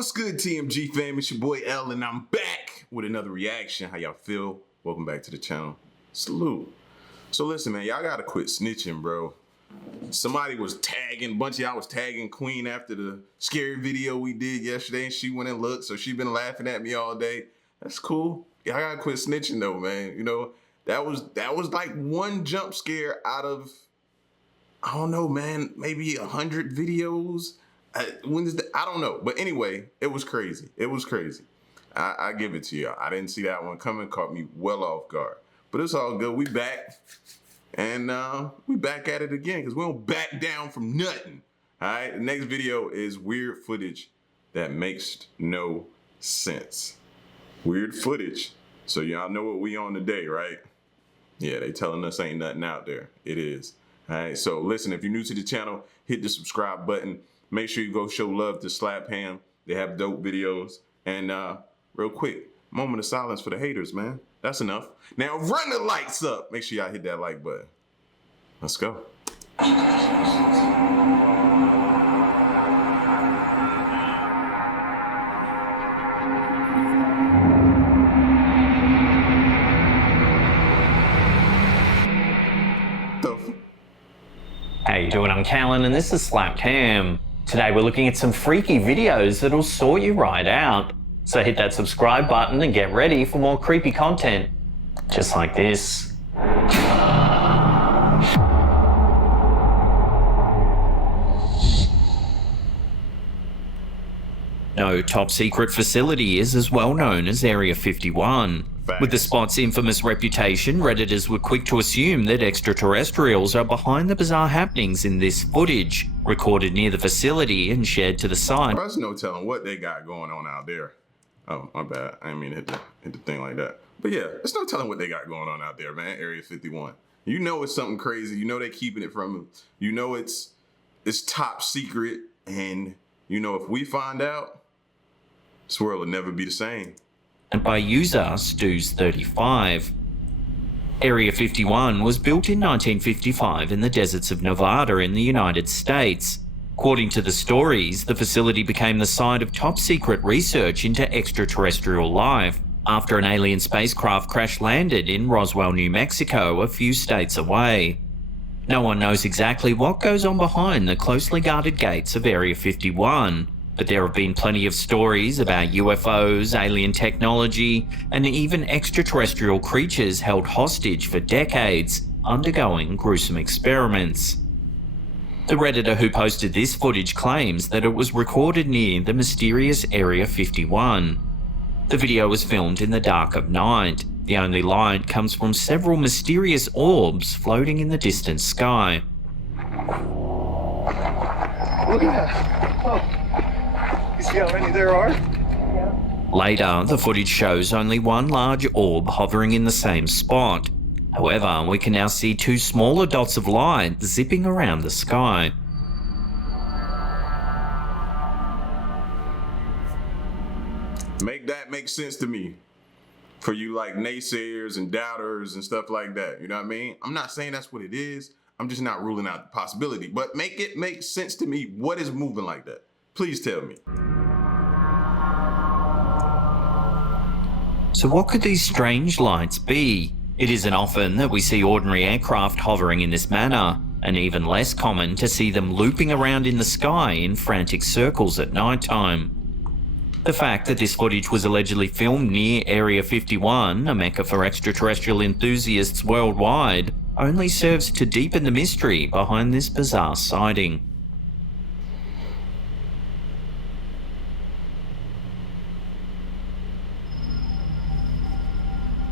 What's good, TMG fam? It's your boy L, and I'm back with another reaction. How y'all feel? Welcome back to the channel. Salute. So listen, man, y'all gotta quit snitching, bro. Somebody was tagging, a bunch of y'all was tagging Queen after the scary video we did yesterday, and she went and looked, so she been laughing at me all day. That's cool. Y'all gotta quit snitching though, man. You know, that was like one jump scare out of, I don't know, man, maybe 100 videos. I don't know. But anyway, it was crazy. It was crazy. I give it to y'all. I didn't see that one coming. Caught me well off guard. But it's all good. We back. And we back at it again because we don't back down from nothing. All right? The next video is weird footage that makes no sense. Weird footage. So y'all know what we on today, right? Yeah, they telling us ain't nothing out there. It is. All right? So listen, if you're new to the channel, hit the subscribe button. Make sure you go show love to Slapham. They have dope videos. And real quick, moment of silence for the haters, man. That's enough. Now run the lights up. Make sure y'all hit that like button. Let's go. How you doing? I'm Callan and this is Slapham. Today we're looking at some freaky videos that'll sort you right out. So hit that subscribe button and get ready for more creepy content, just like this. No top secret facility is as well known as Area 51. With the spot's infamous reputation, Redditors were quick to assume that extraterrestrials are behind the bizarre happenings in this footage, recorded near the facility and shared to the site. There's no telling what they got going on out there. Oh, my bad. I didn't mean to hit the thing like that. But yeah, there's no telling what they got going on out there, man. Area 51. You know it's something crazy. You know they keeping it from them. You know it's top secret. And you know if we find out, this world will never be the same. And by user Stews35. Area 51 was built in 1955 in the deserts of Nevada in the United States. According to the stories, the facility became the site of top-secret research into extraterrestrial life after an alien spacecraft crash-landed in Roswell, New Mexico, a few states away. No one knows exactly what goes on behind the closely guarded gates of Area 51, but there have been plenty of stories about UFOs, alien technology, and even extraterrestrial creatures held hostage for decades, undergoing gruesome experiments. The Redditor who posted this footage claims that it was recorded near the mysterious Area 51. The video was filmed in the dark of night. The only light comes from several mysterious orbs floating in the distant sky. Look at that. Oh. You see how many there are? Yeah. Later, the footage shows only one large orb hovering in the same spot. However, we can now see two smaller dots of light zipping around the sky. Make that make sense to me. For you like naysayers and doubters and stuff like that. You know what I mean? I'm not saying that's what it is. I'm just not ruling out the possibility. But make it make sense to me. What is moving like that? Please tell me. So what could these strange lights be? It isn't often that we see ordinary aircraft hovering in this manner, and even less common to see them looping around in the sky in frantic circles at night time. The fact that this footage was allegedly filmed near Area 51, a mecca for extraterrestrial enthusiasts worldwide, only serves to deepen the mystery behind this bizarre sighting.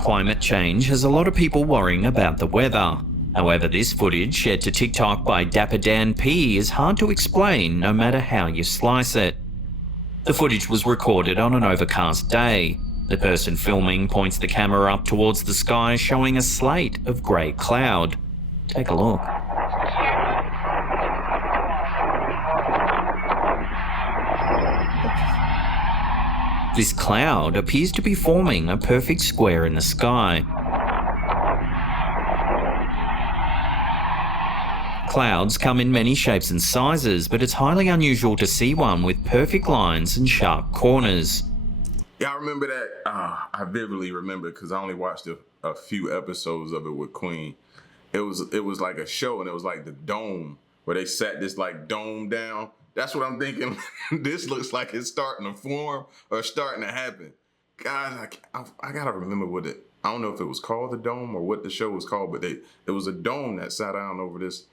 Climate change has a lot of people worrying about the weather. However, this footage shared to TikTok by Dapper Dan P is hard to explain no matter how you slice it. The footage was recorded on an overcast day. The person filming points the camera up towards the sky, showing a slate of grey cloud. Take a look. This cloud appears to be forming a perfect square in the sky. Clouds come in many shapes and sizes, but it's highly unusual to see one with perfect lines and sharp corners. Yeah, I remember that. I vividly remember because I only watched a few episodes of it with Queen. It was like a show, and it was like the dome where they sat this like dome down. That's what I'm thinking. This looks like it's starting to form or starting to happen. Guys, I gotta remember what it. I don't know if it was called the dome or what the show was called, but it was a dome that sat down over this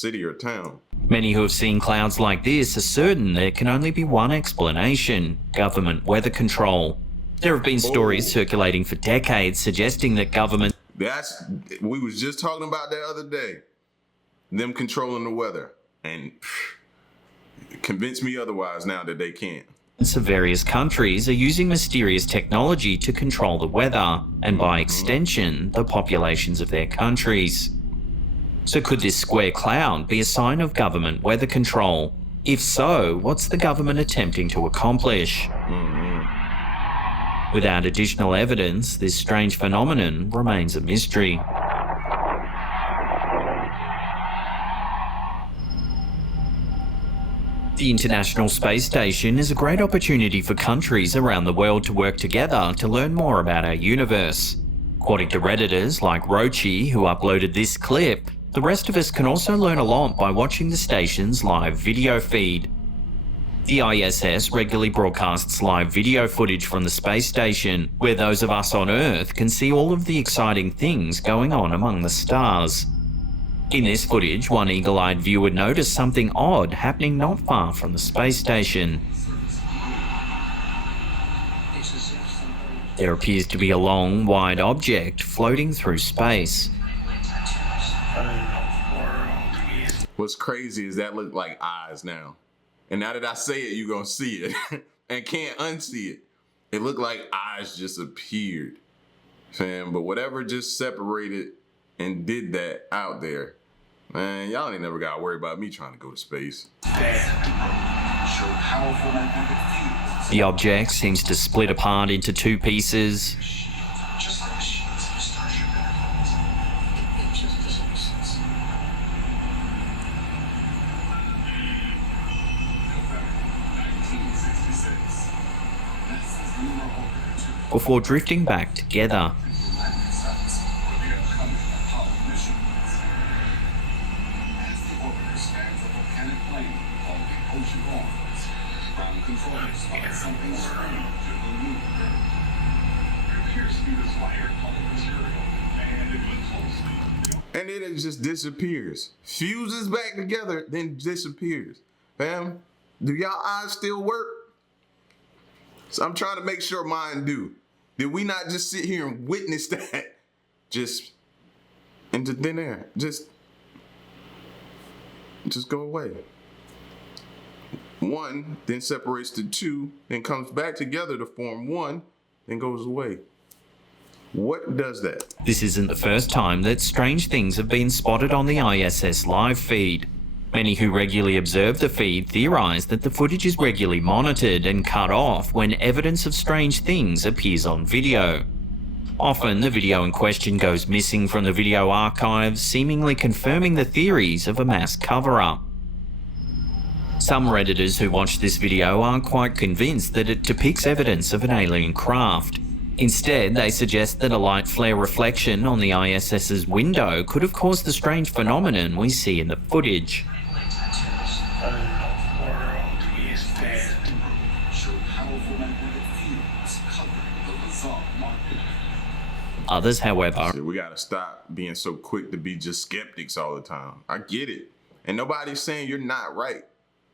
city or town. Many who have seen clouds like this are certain there can only be one explanation: government weather control. There have been stories circulating for decades suggesting that government... We was just talking about that other day. Them controlling the weather. And convince me otherwise now that they can't. of various countries are using mysterious technology to control the weather, and by extension, the populations of their countries. So could this square cloud be a sign of government weather control? If so, what's the government attempting to accomplish? Without additional evidence, this strange phenomenon remains a mystery. The International Space Station is a great opportunity for countries around the world to work together to learn more about our universe. According to Redditors like Rochi, who uploaded this clip, the rest of us can also learn a lot by watching the station's live video feed. The ISS regularly broadcasts live video footage from the space station, where those of us on Earth can see all of the exciting things going on among the stars. In this footage, one eagle-eyed viewer noticed something odd happening not far from the space station. There appears to be a long, wide object floating through space. What's crazy is that look like eyes now. And now that I say it, you're gonna see it and can't unsee it. It looked like eyes just appeared, fam. But whatever just separated and did that out there, man, y'all ain't never gotta worry about me trying to go to space. The object seems to split apart into two pieces. Before drifting back together. And then it just disappears. Fuses back together, then disappears. Fam, do y'all eyes still work? So I'm trying to make sure mine do. Did we not just sit here and witness that? Just into thin air. Just go away. One, then separates to two, then comes back together to form one, then goes away. What does that? This isn't the first time that strange things have been spotted on the ISS live feed. Many who regularly observe the feed theorise that the footage is regularly monitored and cut off when evidence of strange things appears on video. Often, the video in question goes missing from the video archives, seemingly confirming the theories of a mass cover-up. Some Redditors who watch this video aren't quite convinced that it depicts evidence of an alien craft. Instead, they suggest that a light flare reflection on the ISS's window could have caused the strange phenomenon we see in the footage. Others, however... We gotta stop being so quick to be just skeptics all the time. I get it. And nobody's saying you're not right.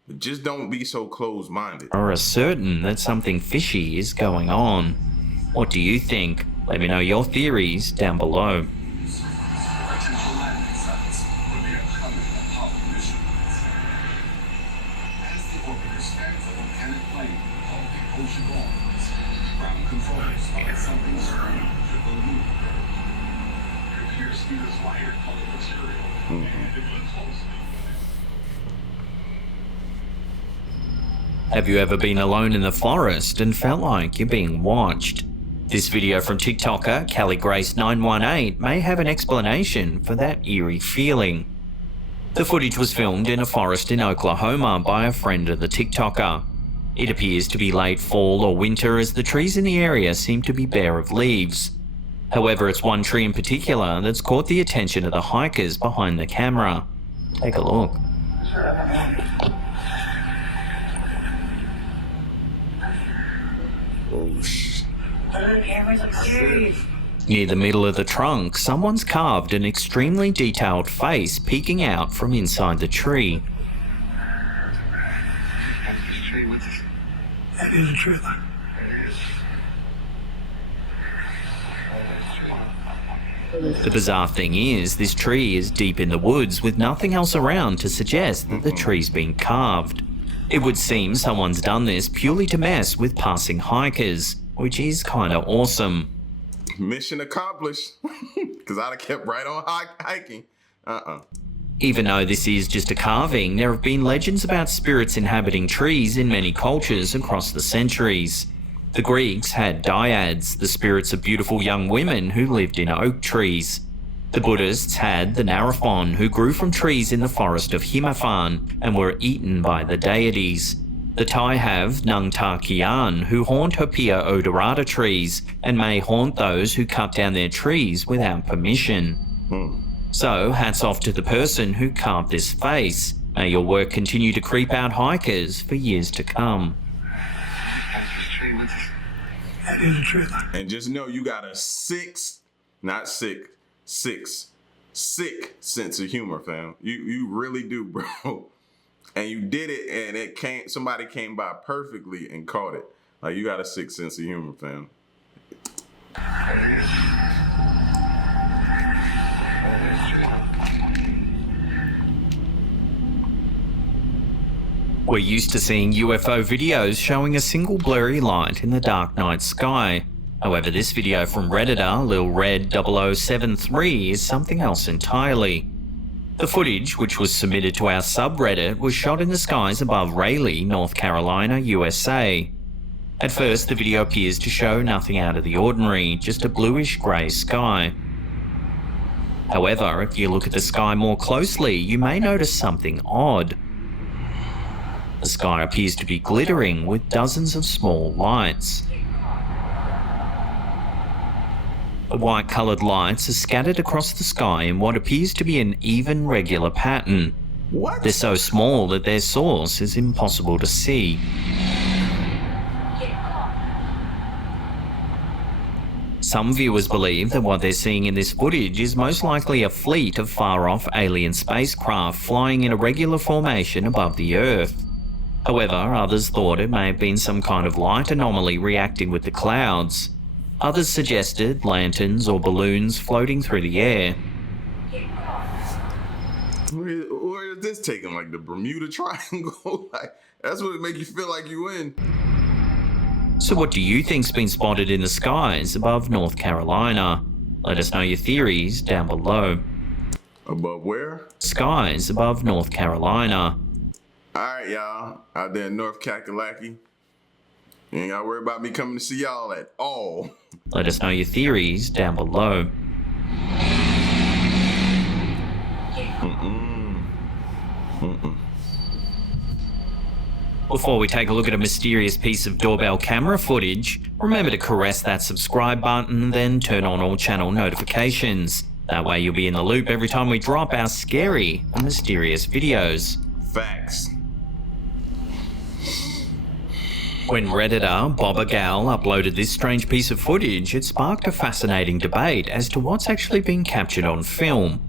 But just don't be so closed-minded. ...are certain that something fishy is going on. What do you think? Let me know your theories down below. Have you ever been alone in the forest and felt like you're being watched? This video from TikToker CallieGrace918 may have an explanation for that eerie feeling. The footage was filmed in a forest in Oklahoma by a friend of the TikToker. It appears to be late fall or winter as the trees in the area seem to be bare of leaves. However, it's one tree in particular that's caught the attention of the hikers behind the camera. Take a look. Oh, shit. Near the middle of the trunk, someone's carved an extremely detailed face peeking out from inside the tree. That is the truth. The bizarre thing is, this tree is deep in the woods with nothing else around to suggest that the tree's been carved. It would seem someone's done this purely to mess with passing hikers, which is kinda awesome. Mission accomplished. Because I'd have kept right on hiking. Even though this is just a carving, there have been legends about spirits inhabiting trees in many cultures across the centuries. The Greeks had dyads, the spirits of beautiful young women who lived in oak trees. The Buddhists had the Narathon, who grew from trees in the forest of Himaphan and were eaten by the deities. The Thai have Nangta Kian, who haunt Hopia odorata trees and may haunt those who cut down their trees without permission. So, hats off to the person who carved this face. May your work continue to creep out hikers for years to come. That is the truth. And just know you got a sick sense of humor, fam. You really do, bro. And you did it, and somebody came by perfectly and caught it. Like, you got a sick sense of humor, fam. We're used to seeing UFO videos showing a single blurry light in the dark night sky. However, this video from Redditor, Lil Red 0073, is something else entirely. The footage, which was submitted to our subreddit, was shot in the skies above Raleigh, North Carolina, USA. At first, the video appears to show nothing out of the ordinary, just a bluish-grey sky. However, if you look at the sky more closely, you may notice something odd. The sky appears to be glittering with dozens of small lights. The white-coloured lights are scattered across the sky in what appears to be an even, regular pattern. What? They're so small that their source is impossible to see. Some viewers believe that what they're seeing in this footage is most likely a fleet of far-off alien spacecraft flying in a regular formation above the Earth. However, others thought it may have been some kind of light anomaly reacting with the clouds. Others suggested lanterns or balloons floating through the air. Where is this taking? Like the Bermuda Triangle? Like, that's what it make you feel like you in. So what do you think's been spotted in the skies above North Carolina? Let us know your theories down below. Above where? Skies above North Carolina. Alright, y'all. Out there in North Kakalaki. You ain't gotta worry about me coming to see y'all at all. Let us know your theories down below. Before we take a look at a mysterious piece of doorbell camera footage, remember to caress that subscribe button, then turn on all channel notifications. That way you'll be in the loop every time we drop our scary and mysterious videos. Facts. When Redditor Bobber Gal uploaded this strange piece of footage, it sparked a fascinating debate as to what's actually been captured on film.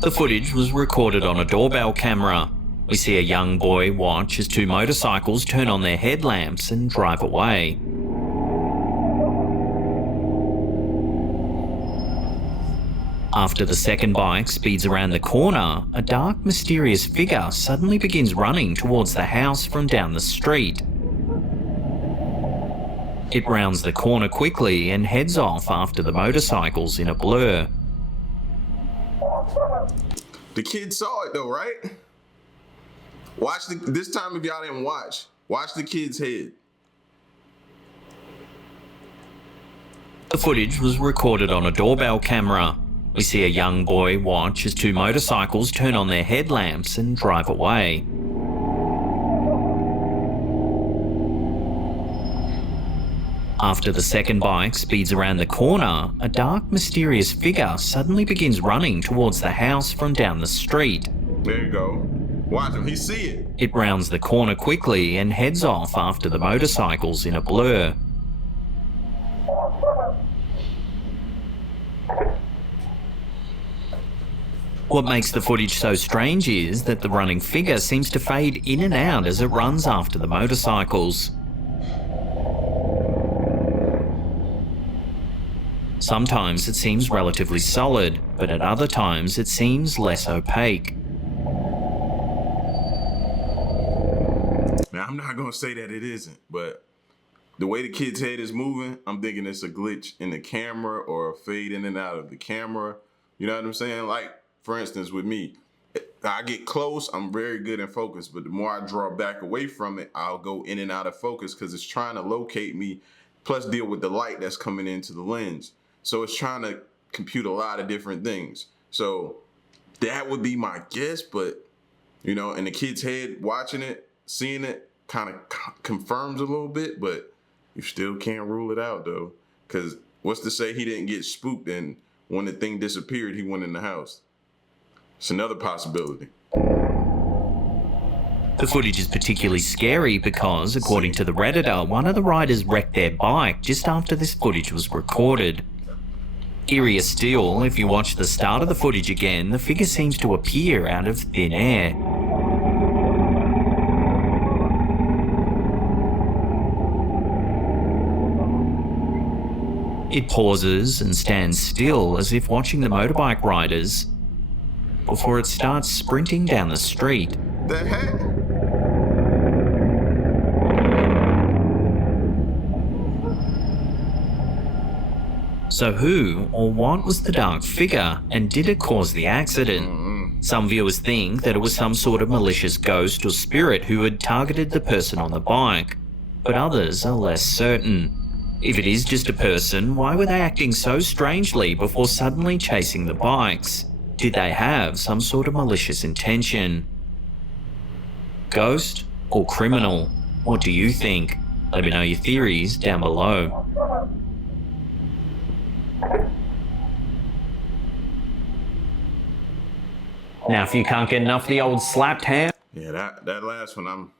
The footage was recorded on a doorbell camera. We see a young boy watch as two motorcycles turn on their headlamps and drive away. After the second bike speeds around the corner, a dark, mysterious figure suddenly begins running towards the house from down the street. It rounds the corner quickly and heads off after the motorcycles in a blur. The kids saw it though, right? Watch this time if y'all didn't watch the kid's head. The footage was recorded on a doorbell camera. We see a young boy watch as two motorcycles turn on their headlamps and drive away. After the second bike speeds around the corner, a dark, mysterious figure suddenly begins running towards the house from down the street. There you go. Watch him, he see it. It rounds the corner quickly and heads off after the motorcycles in a blur. What makes the footage so strange is that the running figure seems to fade in and out as it runs after the motorcycles. Sometimes it seems relatively solid, but at other times it seems less opaque. Now, I'm not gonna say that it isn't, but the way the kid's head is moving, I'm thinking it's a glitch in the camera or a fade in and out of the camera. You know what I'm saying? Like, for instance, with me, I get close, I'm very good in focus, but the more I draw back away from it, I'll go in and out of focus because it's trying to locate me, plus deal with the light that's coming into the lens. So it's trying to compute a lot of different things. So that would be my guess, but, you know, in the kid's head, watching it, seeing it, kind of confirms a little bit, but you still can't rule it out, though. Because what's to say he didn't get spooked and when the thing disappeared, he went in the house? It's another possibility. The footage is particularly scary because, according to the Redditor, one of the riders wrecked their bike just after this footage was recorded. Eerier still, if you watch the start of the footage again, the figure seems to appear out of thin air. It pauses and stands still as if watching the motorbike riders before it starts sprinting down the street. The heck? So who or what was the dark figure, and did it cause the accident? Some viewers think that it was some sort of malicious ghost or spirit who had targeted the person on the bike, but others are less certain. If it is just a person, why were they acting so strangely before suddenly chasing the bikes? Did they have some sort of malicious intention? Ghost or criminal? What do you think? Let me know your theories down below. Now, if you can't get enough of the old slapped hand, Yeah, that last one,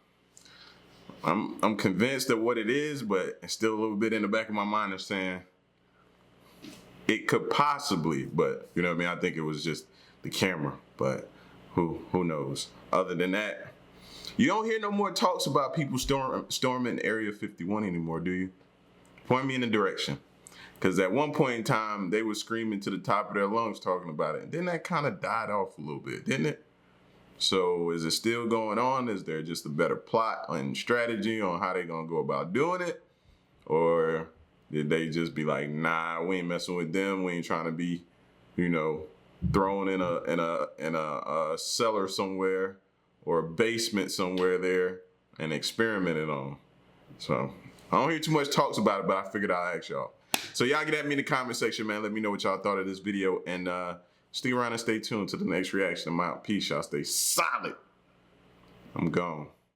I'm convinced of what it is, but it's still a little bit in the back of my mind of saying it could possibly, but you know what I mean? I think it was just the camera, but who knows? Other than that, you don't hear no more talks about people storming Area 51 anymore, do you? Point me in the direction. Because at one point in time, they were screaming to the top of their lungs talking about it. And then that kind of died off a little bit, didn't it? So is it still going on? Is there just a better plot and strategy on how they're going to go about doing it? Or did they just be like, nah, we ain't messing with them. We ain't trying to be, you know, thrown in a cellar somewhere or a basement somewhere there and experimented on. So I don't hear too much talks about it, but I figured I'd ask y'all. So y'all get at me in the comment section, man. Let me know what y'all thought of this video. And stick around and stay tuned to the next reaction. I'm out. Peace, y'all. Stay solid. I'm gone.